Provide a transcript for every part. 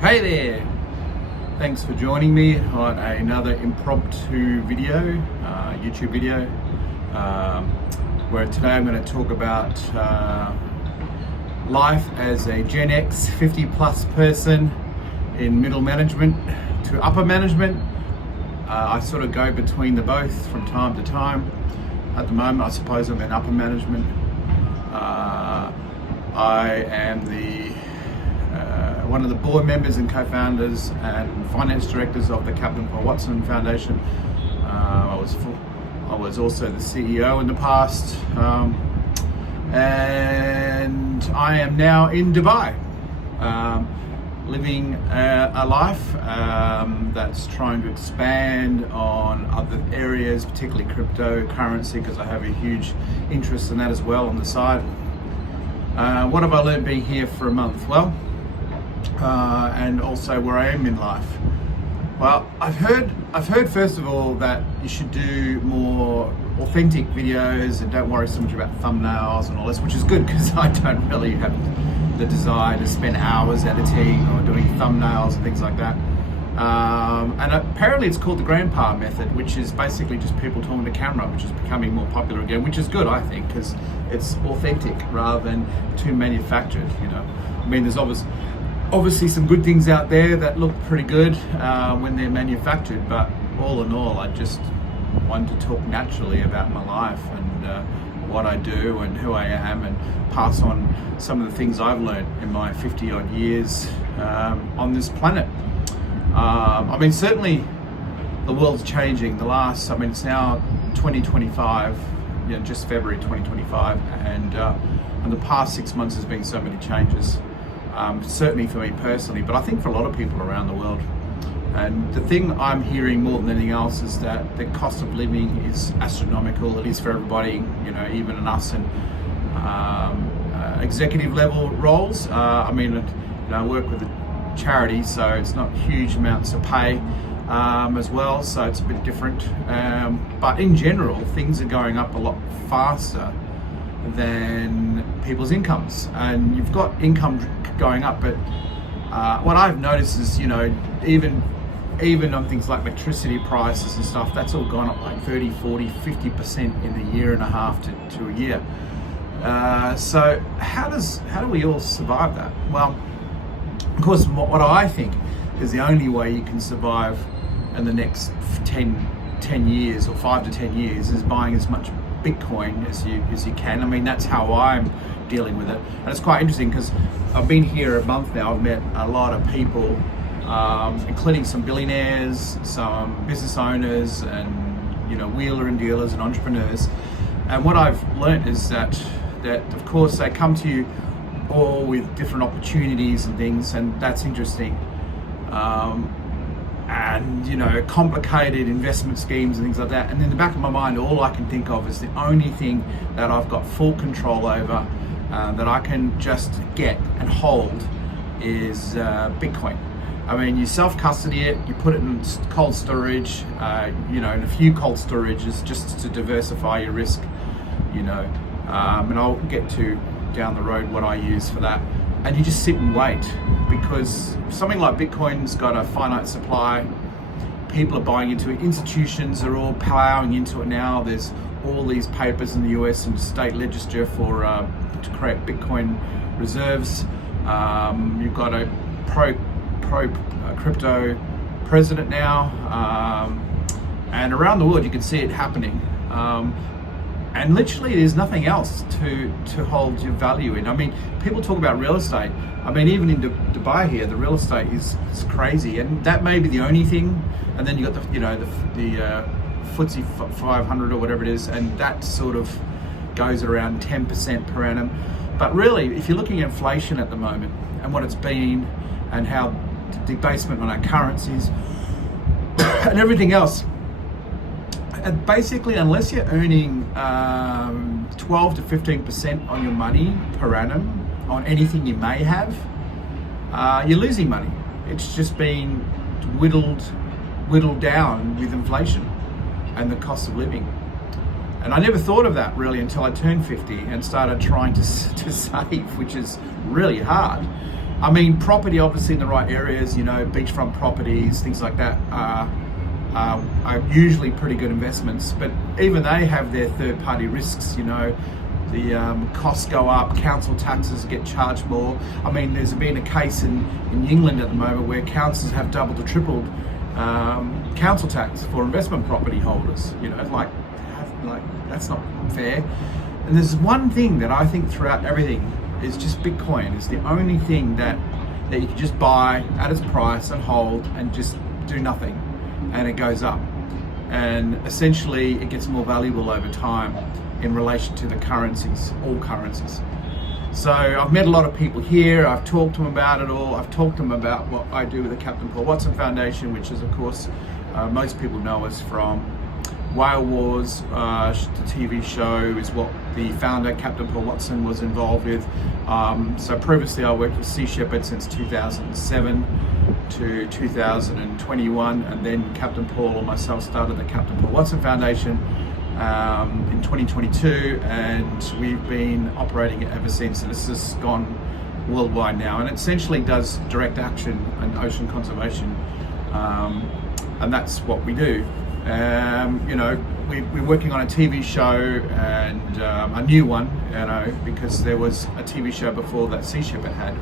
Hey there! Thanks for joining me on another impromptu video, YouTube video, where today I'm going to talk about life as a Gen X 50 plus person in middle management to upper management. I sort of go between the both from time to time. At the moment, I suppose I'm in upper management. I am one of the board members and co-founders and finance directors of the Captain Paul Watson Foundation. I was also the CEO in the past, and I am now in Dubai, living a life that's trying to expand on other areas, particularly cryptocurrency, because I have a huge interest in that as well on the side. What have I learned being here for a month? Well, and also where I am in life. Well, I've heard first of all that you should do more authentic videos and don't worry so much about thumbnails and all this, which is good because I don't really have the desire to spend hours editing or doing thumbnails and things like that. And apparently it's called the grandpa method, which is basically just people talking to camera, which is becoming more popular again, which is good, I think, because it's authentic rather than too manufactured, you know. I mean, there's obviously some good things out there that look pretty good when they're manufactured, but all in all, I just want to talk naturally about my life and what I do and who I am, and pass on some of the things I've learned in my 50 odd years on this planet. I mean, certainly the world's changing. It's now 2025, you know, just February 2025, and the past 6 months has been so many changes. Certainly for me personally, but I think for a lot of people around the world. And the thing I'm hearing more than anything else is that the cost of living is astronomical. It is for everybody, you know, even in us and executive level roles. I mean, you know, I work with a charity, so it's not huge amounts of pay as well, so it's a bit different. But in general, things are going up a lot faster than people's incomes, and you've got income going up, but what I've noticed is, you know, even on things like electricity prices and stuff, that's all gone up like 30, 40, 50% in a year and a half to a year. So how do we all survive that? Well, of course, what I think is the only way you can survive in the next 10 years or 5 to 10 years is buying as much Bitcoin as you can. I mean, that's how I'm dealing with it, and it's quite interesting because I've been here a month now. I've met a lot of people, including some billionaires, some business owners, and, you know, wheeler and dealers and entrepreneurs. And what I've learned is that of course they come to you all with different opportunities and things, and that's interesting. And, you know, complicated investment schemes and things like that. And in the back of my mind, all I can think of is the only thing that I've got full control over, that I can just get and hold, is Bitcoin. I mean, you self-custody it, you put it in cold storage, you know, in a few cold storages just to diversify your risk, you know. And I'll get to down the road what I use for that. And you just sit and wait, because something like Bitcoin's got a finite supply. People are buying into it. Institutions are all plowing into it now. There's all these papers in the US and state legislature for to create Bitcoin reserves. You've got a pro crypto president now, and around the world you can see it happening. And literally there's nothing else to hold your value in. I mean, people talk about real estate. I mean, even in Dubai here, the real estate is crazy, and that may be the only thing. And then you got the FTSE 500 or whatever it is, and that sort of goes around 10% per annum. But really, if you're looking at inflation at the moment and what it's been, and how the debasement on our currencies and everything else, and basically, unless you're earning 12 to 15% on your money per annum on anything you may have, you're losing money. It's just been whittled down with inflation and the cost of living. And I never thought of that really until I turned 50 and started trying to save, which is really hard. I mean, property obviously in the right areas, you know, beachfront properties, things like that are usually pretty good investments, but even they have their third-party risks, you know. The costs go up, council taxes get charged more. I mean, there's been a case in England at the moment where councils have doubled or tripled council tax for investment property holders. You know, like that's not fair. And there's one thing that I think throughout everything is just Bitcoin is the only thing that you can just buy at its price and hold and just do nothing, and it goes up. And essentially it gets more valuable over time in relation to the currencies, all currencies. So I've met a lot of people here, I've talked to them about it all, I've talked to them about what I do with the Captain Paul Watson Foundation, which is of course, most people know us from Whale Wars, the TV show is what the founder, Captain Paul Watson, was involved with. So previously I worked with Sea Shepherd since 2007 to 2021, and then Captain Paul and myself started the Captain Paul Watson Foundation in 2022, and we've been operating it ever since, and it's just gone worldwide now, and it essentially does direct action and ocean conservation, and that's what we do. You know, we're working on a TV show, and a new one, you know, because there was a TV show before that Sea Shepherd had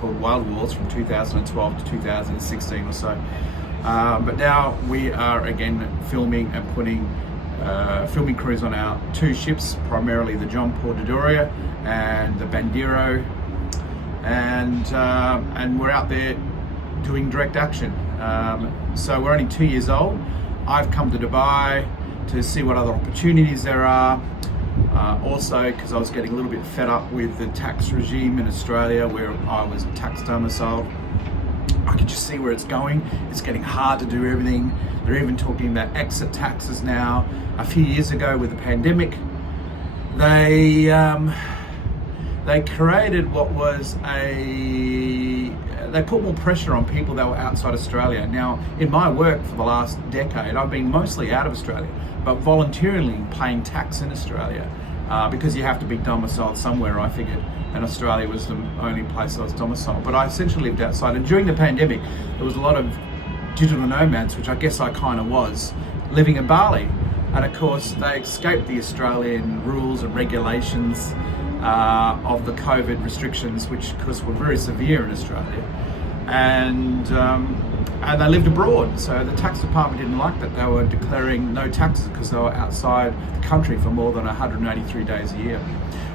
called Wild Wars from 2012 to 2016 or so. But now we are again filming and putting filming crews on our two ships, primarily the John Paul Dodoria and the Bandero, and we're out there doing direct action. So we're only 2 years old. I've come to Dubai to see what other opportunities there are. Also, because I was getting a little bit fed up with the tax regime in Australia where I was tax domiciled. I could just see where it's going. It's getting hard to do everything. They're even talking about exit taxes now. A few years ago with the pandemic, they created what was they put more pressure on people that were outside Australia. Now, in my work for the last decade, I've been mostly out of Australia, but voluntarily paying tax in Australia because you have to be domiciled somewhere, I figured, and Australia was the only place I was domiciled. But I essentially lived outside, and during the pandemic, there was a lot of digital nomads, which I guess I kind of was, living in Bali. And of course, they escaped the Australian rules and regulations of the COVID restrictions, which of course were very severe in Australia, and they lived abroad. So the tax department didn't like that they were declaring no taxes because they were outside the country for more than 183 days a year.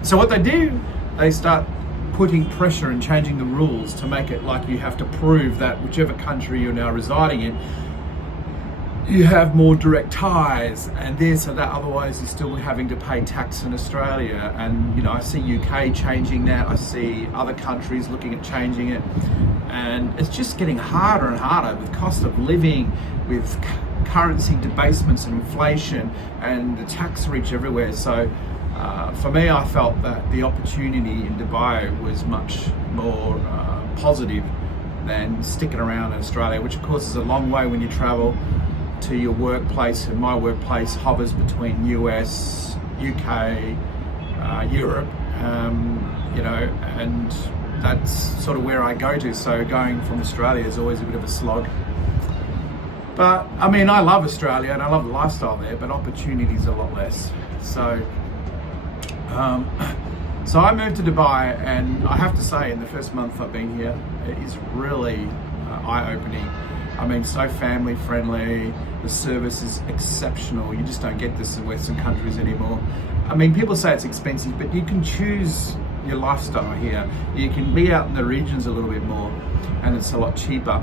So what they do, they start putting pressure and changing the rules to make it like you have to prove that whichever country you're now residing in, you have more direct ties and this or that, otherwise you're still having to pay tax in Australia. And you know, I see UK changing that, I see other countries looking at changing it, and it's just getting harder and harder with cost of living, with currency debasement and inflation, and the tax reach everywhere. So for me, I felt that the opportunity in Dubai was much more positive than sticking around in Australia, which of course is a long way when you travel to your workplace, and my workplace hovers between US, UK, Europe, you know, and that's sort of where I go to. So going from Australia is always a bit of a slog. But I mean, I love Australia and I love the lifestyle there, but opportunities are a lot less. So, so I moved to Dubai, and I have to say, in the first month I've been here, it is really eye-opening. I mean, so family friendly, the service is exceptional. You just don't get this in Western countries anymore. I mean, people say it's expensive, but you can choose your lifestyle here. You can be out in the regions a little bit more, and it's a lot cheaper.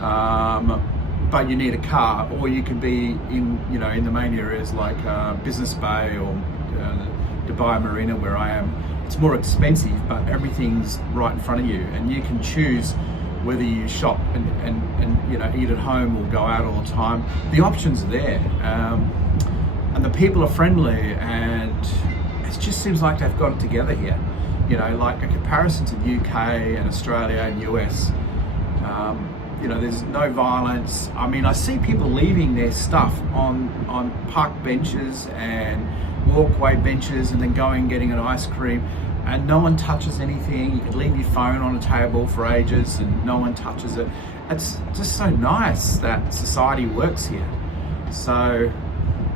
But you need a car, or you can be in, you know, in the main areas like Business Bay or Dubai Marina, where I am. It's more expensive, but everything's right in front of you, and you can choose whether you shop and you know, eat at home or go out all the time. The options are there, and the people are friendly, and it just seems like they've got it together here. You know, like a comparison to the UK and Australia and US. You know, there's no violence. I mean, I see people leaving their stuff on park benches and walkway benches, and then going and getting an ice cream. and no one touches anything. You could leave your phone on a table for ages and no one touches it. It's just so nice that society works here. So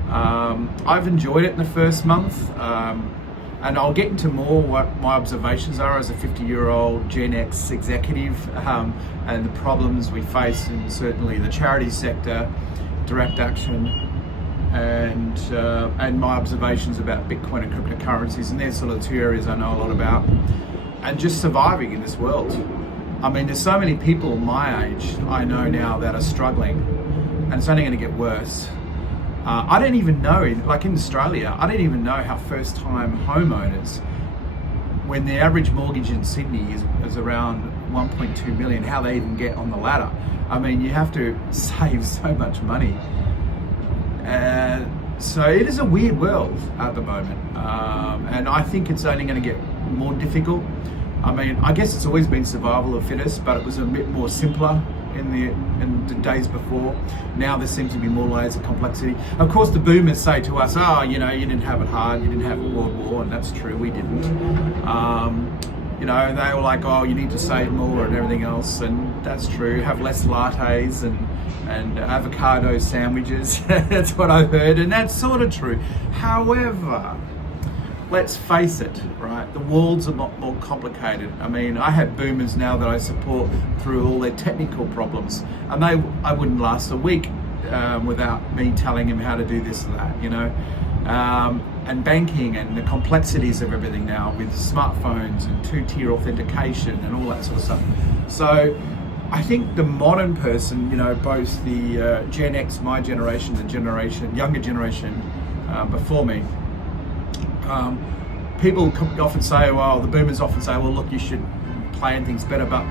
I've enjoyed it in the first month, and I'll get into more what my observations are as a 50-year-old GenX executive, and the problems we face in certainly the charity sector, direct action, and my observations about Bitcoin and cryptocurrencies. And they're sort of the two areas I know a lot about, and just surviving in this world. I mean, there's so many people my age I know now that are struggling, and it's only going to get worse. I don't even know, like in Australia, I don't even know how first-time homeowners, when the average mortgage in Sydney is around 1.2 million, how they even get on the ladder. I mean, you have to save so much money. So it is a weird world at the moment, and I think it's only going to get more difficult. I mean, I guess it's always been survival of fittest, but it was a bit more simpler in the days before. Now there seems to be more layers of complexity. Of course, the boomers say to us, "Oh, you know, you didn't have it hard, you didn't have a world war," and that's true, we didn't. You know, they were like, "Oh, you need to save more," and everything else, and that's true. Have less lattes and avocado sandwiches. That's what I've heard, and that's sort of true. However, let's face it, right? The world's a lot more complicated. I mean, I have boomers now that I support through all their technical problems, and I wouldn't last a week without me telling him how to do this or that, you know. And banking and the complexities of everything now with smartphones and two-tier authentication and all that sort of stuff. So I think the modern person, you know, both the Gen X, my generation, the younger generation before me, people often say, well, the boomers often say, well, look, you should plan things better, but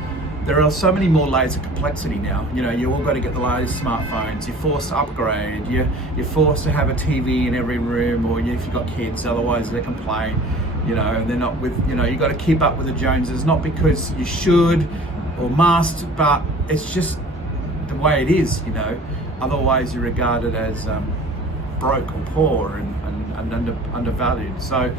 there are so many more layers of complexity now. You know, you all got to get the latest smartphones, you're forced to upgrade, you're forced to have a TV in every room, or if you've got kids, otherwise they complain, you know, and they're not with, you know, you got to keep up with the Joneses, not because you should or must, but it's just the way it is, you know. Otherwise you're regarded as broke or poor and undervalued. So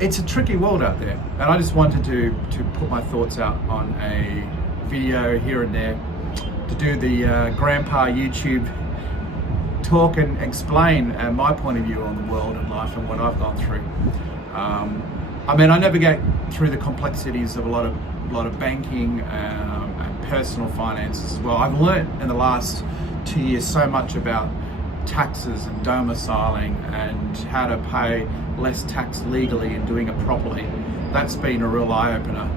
it's a tricky world out there, and I just wanted to put my thoughts out on a video here and there, to do the grandpa YouTube talk and explain my point of view on the world and life and what I've gone through. I mean, I navigate through the complexities of a lot of banking and personal finances as well. I've learned in the last 2 years so much about taxes and domiciling and how to pay less tax legally and doing it properly. That's been a real eye-opener.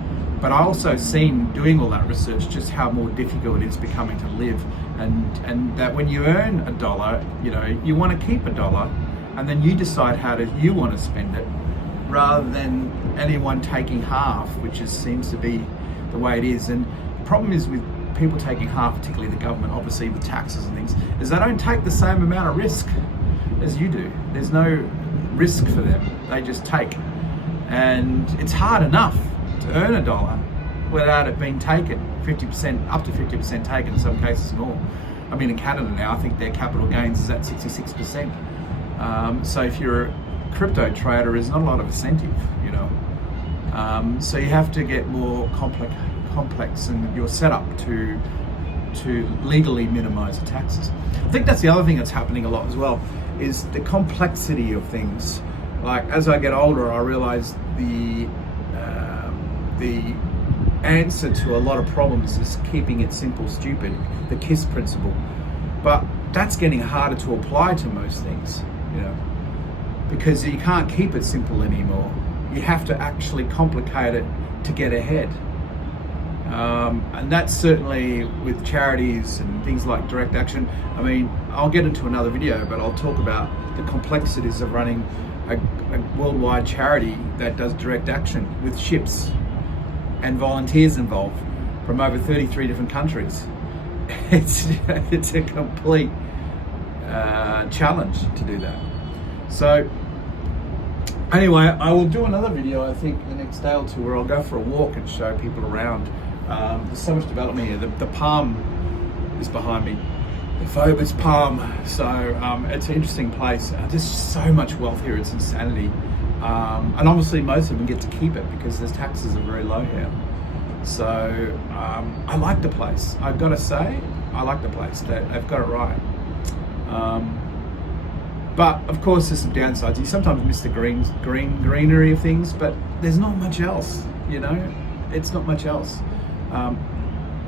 But I also seen, doing all that research, just how more difficult it is becoming to live, and that when you earn $1, you know, you want to keep $1, and then you decide how you want to spend it, rather than anyone taking half, which seems to be the way it is. And the problem is with people taking half, particularly the government, obviously with taxes and things, is they don't take the same amount of risk as you do. There's no risk for them, they just take. And it's hard enough to earn $1 without it being taken, 50%, up to 50% taken, in some cases more. I mean, in Canada now, I think their capital gains is at 66%. So if you're a crypto trader, there's not a lot of incentive, you know. So you have to get more complex in your setup to legally minimize the taxes. I think that's the other thing that's happening a lot as well, is the complexity of things. Like, as I get older, I realize the answer to a lot of problems is keeping it simple, stupid, the KISS principle. But that's getting harder to apply to most things, you know, because you can't keep it simple anymore. You have to actually complicate it to get ahead. And that's certainly with charities and things like direct action. I mean, I'll get into another video, but I'll talk about the complexities of running a worldwide charity that does direct action with ships and volunteers involved from over 33 different countries. It's a complete challenge to do that. So anyway, I will do another video, I think, the next day or two, where I'll go for a walk and show people around. There's so much development here. The palm is behind me, the Phobos palm. So it's an interesting place. There's so much wealth here, it's insanity. And obviously most of them get to keep it because their taxes are very low here. So I like the place. I've got to say, I like the place. They've got it right. But of course, there's some downsides. You sometimes miss the greenery of things, but there's not much else. You know, it's not much else.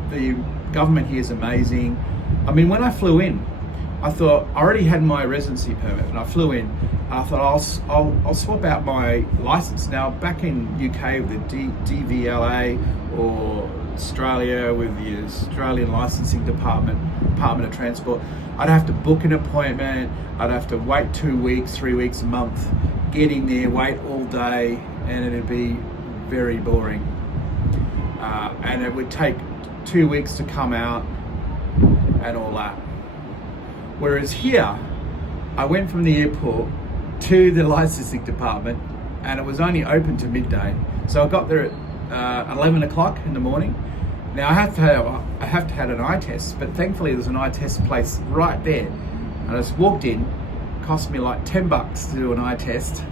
The government here is amazing. I mean, when I flew in, I thought I already had my residency permit, and I flew in. And I thought I'll swap out my license. Now, back in UK with the DVLA, or Australia with the Australian Licensing Department of Transport, I'd have to book an appointment. I'd have to wait 2 weeks, 3 weeks, a month, get in there, wait all day, and it'd be very boring. And it would take 2 weeks to come out and all that. Whereas here, I went from the airport to the licensing department, and it was only open to midday. So I got there at 11 o'clock in the morning. Now I have to have an eye test, but thankfully there's an eye test place right there. And I just walked in, cost me like $10 to do an eye test.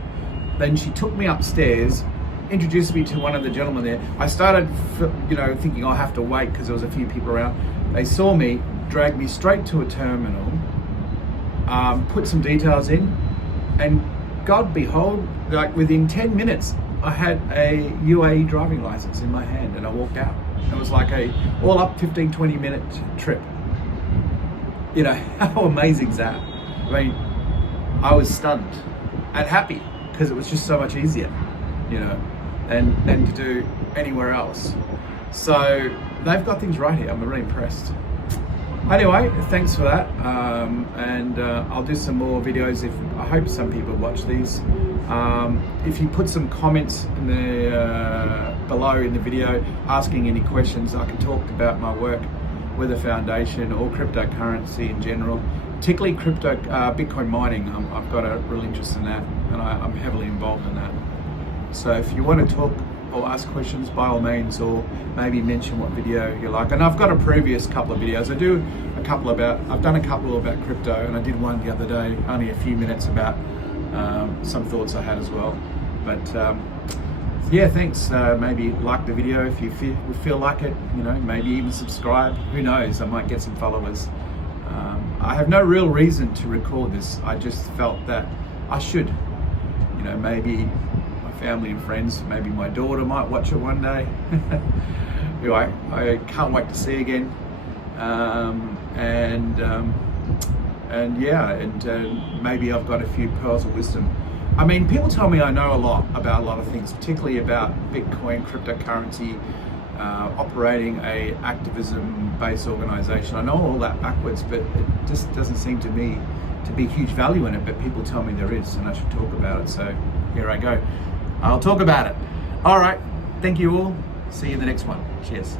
Then she took me upstairs, introduced me to one of the gentlemen there. I started, thinking I'll have to wait because there was a few people around. They saw me, dragged me straight to a terminal, put some details in, and God behold, like within 10 minutes, I had a UAE driving license in my hand, and I walked out. It was like a all up 15-20 minute trip. You know, how amazing is that? I mean, I was stunned and happy because it was just so much easier, than to do anywhere else. So they've got things right here. I'm really impressed. Anyway, thanks for that, and I'll do some more videos. I hope some people watch these. If you put some comments in below in the video asking any questions, I can talk about my work with the foundation or cryptocurrency in general, particularly Bitcoin mining. I've got a real interest in that, and I'm heavily involved in that. So if you want to talk or ask questions, by all means, or maybe mention what video you like. And I've got a previous couple of videos. I've done a couple about crypto, and I did one the other day, only a few minutes, about some thoughts I had as well. But yeah, thanks. Maybe like the video if you feel like it. Maybe even subscribe. Who knows? I might get some followers. I have no real reason to record this. I just felt that I should. Maybe family and friends, maybe my daughter might watch it one day, who I can't wait to see again, and maybe I've got a few pearls of wisdom. I mean, people tell me I know a lot about a lot of things, particularly about Bitcoin, cryptocurrency, operating a activism-based organization. I know all that backwards, but it just doesn't seem to me to be huge value in it, but people tell me there is, and I should talk about it, so here I go. I'll talk about it. All right. Thank you all. See you in the next one. Cheers.